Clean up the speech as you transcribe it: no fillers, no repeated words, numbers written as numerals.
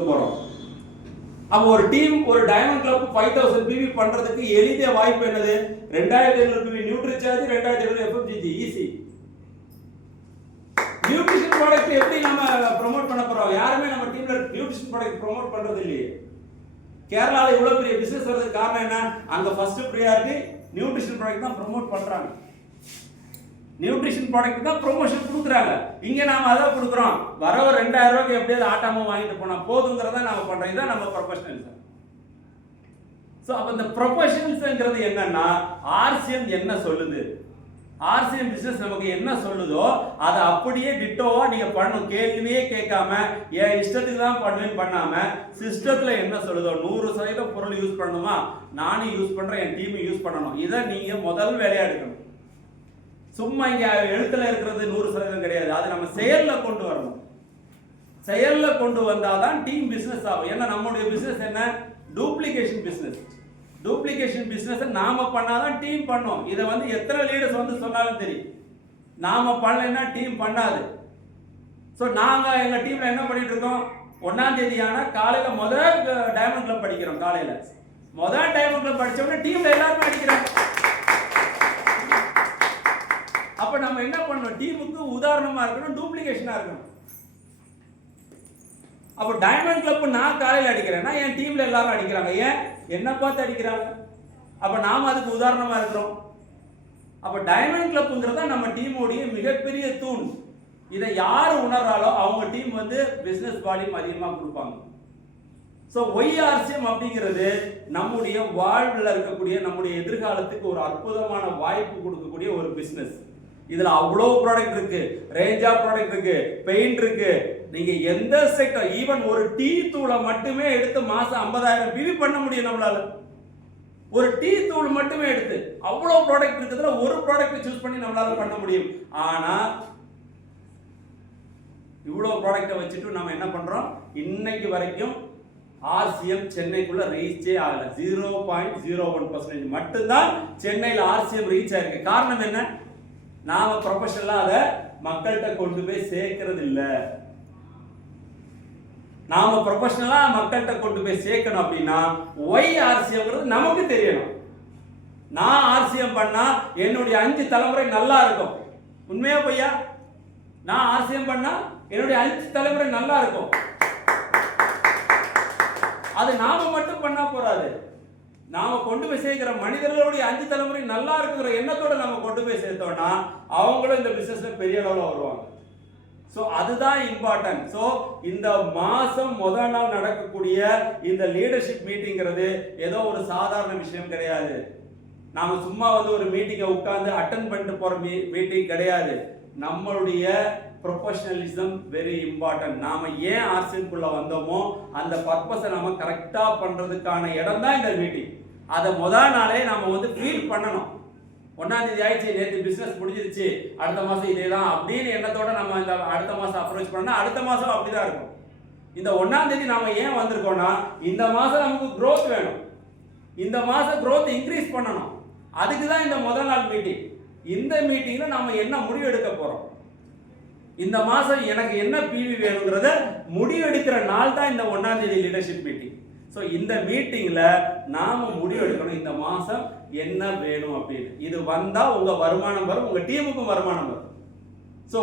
கொடுக்க போறோம். அப்போ ஒரு டீம் ஒரு டைமண்ட் கிளப் 5000 PV பண்றதுக்கு எளிய வாய்ப்பு என்னது? 2700 PV nutri charge, 2700 FMCG easy. Nutrition product எப்படி நம்ம ப்ரோமோட் பண்ண போறோம்? யாருமே நம்ம டீம்ல நியூட்ரிஷன் ப்ராடக்ட் ப்ரோமோட் பண்றது இல்லையே. கேரளால இவ்வளவு பெரிய பிசினஸ் வரதுக்கு காரணம் என்ன? அங்க ஃபர்ஸ்ட் பிரியாரிட்டி நியூட்ரிஷன் ப்ராடக்ட் தான் ப்ரோமோட் பண்றாங்க. நியூட்ரிஷன் ப்ராடக்ட் தான் ப்ரொமோஷன் கொடுக்குறாங்க. இங்க நாம அதான் கொடுக்குறோம். வரவ 2000 ரூபாய்க்கு எப்படியாவது ஆட்டாம வாங்கிட்டு போனா போதுங்கிறத நாம பண்றோம். இதான் நம்ம ப்ரொஃபஷனல்ஸ். சோ அப்ப இந்த ப்ரொஃபஷனல்ஸ்ங்கிறது என்னன்னா RCM என்ன சொல்லுது, RCM பிசினஸ் நமக்கு என்ன சொல்லுதோ அதை அப்படியே டிட்டோவா நீங்க பண்ணணும். கேள்வியே கேட்காம என் இஷ்டத்துக்கு தான் பண்ணுவேன்னு பண்ணாம சிஸ்டத்துல என்ன சொல்லுதோ 100% பொருள் யூஸ் பண்ணணுமா, நானும் யூஸ் பண்றேன், என் டீமும் யூஸ் பண்ணணும். இதை நீங்க முதல் வேலையா எடுக்கணும். சும்மா இங்க எழுத்துல இருக்கிறது 100% கிடையாது. அது நம்ம செயல்ல கொண்டு வரணும். செயல்ல கொண்டு வந்தாதான் டீம் பிசினஸ் ஆகும். ஏன்னா நம்மளுடைய பிசினஸ் என்ன? Duplication business. டூப்ளிகேஷன் பிசினஸ் நாம பண்ணாதான் டீம் பண்ணும். இதை வந்து எத்தனை லீடர்ஸ் வந்து சொன்னாலும் தெரியும், நாம பண்ணலைன்னா டீம் பண்ணாது. ஸோ நாங்க எங்க டீம்ல என்ன பண்ணிட்டு இருக்கோம்? 1ஆம் தேதியான காலையில முதல் டைமண்ட் கிளப் படிக்கிறோம். காலையில முதல் டைமண்ட் கிளப் படிச்ச உடனே டீம்ல எல்லாருமே அடிக்கிறாங்க. அப்ப நம்ம என்ன பண்ணணும்? டீமுக்கு உதாரணமா இருக்கணும், டூப்ளிகேஷனா இருக்கணும். அப்ப டைமண்ட் கிளப் நான் காலையில அடிக்கிறேன்னா என் டீம்ல எல்லாரும் அடிக்கிறாங்க. ஏன்? என்ன பார்த்து அடிக்கிறாங்க. அப்ப நாம அதுக்கு உதாரணமா இருக்கிறோம். அப்ப டைமண்ட் கிளப்ங்கிறத நம்ம டீமோடைய மிகப்பெரிய தூண். இதை யார் உணர்றாலோ அவங்க டீம் வந்து பிசினஸ் வால்யூம் அதிகமாக கொடுப்பாங்க. ஸோ YRCM அப்படிங்கிறது நம்முடைய வாழ்வில் இருக்கக்கூடிய நம்முடைய எதிர்காலத்துக்கு ஒரு அற்புதமான வாய்ப்பு கொடுக்கக்கூடிய ஒரு பிசினஸ். இதுல அவ்வளோ ப்ராடக்ட் இருக்கு, ரேஞ்ச் ஆஃப் ப்ராடக்ட் இருக்கு, பெயிண்ட் இருக்கு. நீங்க எந்த செக்டர், ஈவன் ஒரு டீ தூளை மட்டுமே எடுத்து மாசம் 50,000 PV பண்ண முடியும் நம்மளால. ஒரு டீ தூள் மட்டுமே எடுத்து அவ்வளோ ப்ராடக்ட் இருக்குதுல ஒரு ப்ராடக்ட் சூஸ் பண்ணி நம்மளால பண்ண முடியும். ஆனா இவ்வளோ ப்ராடக்ட்டை வச்சுட்டு நம்ம என்ன பண்றோம்? இன்னைக்கு வரைக்கும் RCM சென்னைக்குள்ள ரீச்சே ஆகல. 0.01% மட்டும்தான் சென்னையில் RCM ரீச் ஆயிருக்கு. காரணம் என்ன? நாம ப்ரொஃபஷனலா அதை மக்கள்கிட்ட கொண்டு போய் சேர்க்கிறது இல்ல. நாம ப்ரொஃபஷனலா மக்கள்கிட்ட கொண்டு போய் சேர்க்கணும். அப்படின்னா YRCM நமக்கு தெரியணும். நான் RCM பண்ணா என்னுடைய 5 தலைமுறை நல்லா இருக்கும். உண்மையா பொய்யா? நான் RCM பண்ணா என்னுடைய 5 தலைமுறை நல்லா இருக்கும். அது நாம மட்டும் பண்ணா போறாது. நாம கொண்டு போய் சேர்க்கிற மனிதர்களுடைய 5 தலைமுறை நல்லா இருக்குங்கிற எண்ணத்தோட நம்ம கொண்டு போய் சேர்த்தோம்னா அவங்களும் இந்த பிசினஸ்ல பெரிய அளவில் வருவாங்க. ஸோ அதுதான் இம்பார்ட்டன்ட். ஸோ இந்த மாசம் முதல் நாள் நடக்கக்கூடிய இந்த லீடர்ஷிப் மீட்டிங்கிறது ஏதோ ஒரு சாதாரண விஷயம் கிடையாது. நாம சும்மா வந்து ஒரு மீட்டிங்கை உட்கார்ந்து அட்டன் பண்ணிட்டு போற மீட்டிங் கிடையாது. நம்மளுடைய ப்ரொஃபஷனலிசம் வெரி இம்பார்ட்டன்ட். நாம ஏன் RCMக்குள்ள வந்தோமோ அந்த பர்பஸை நாம கரெக்டா பண்றதுக்கான இடம் தான் இந்த மீட்டிங். அதை முதல் நாளே நாம வந்து ஃபீல் பண்ணணும். 1ஆம் தேதி ஆயிடுச்சு, நேற்று பிசினஸ் முடிஞ்சிருச்சு, அடுத்த மாசம் இதே தான் அப்படின்னு எண்ணத்தோட நம்ம இந்த அடுத்த மாசம் அப்ரோச் பண்ணா அடுத்த மாசம் அப்படிதான் இருக்கும். இந்த 1ஆம் தேதி நாம ஏன் வந்திருக்கோம்னா இந்த மாசம் நமக்கு growth வேணும், இந்த மாசம் growth இன்க்ரீஸ் பண்ணணும். அதுக்கு தான் இந்த முதல் நாள் மீட்டிங். இந்த மீட்டிங்ல நாம என்ன முடிவு எடுக்க போறோம், இந்த மாசம் எனக்கு என்ன PV வேணுங்கிறத முடிவெடுக்கிற நாள் தான் இந்த 1ஆம் தேதி லீடர்ஷிப் மீட்டிங். ஸோ இந்த மீட்டிங்ல நாம முடிவு எடுக்கணும் இந்த மாசம் என்ன வேணும் அப்படின்னு. இது வந்தா உங்க வருமானம் வரும், உங்க டீமுக்கும் வருமானம் வரும். ஸோ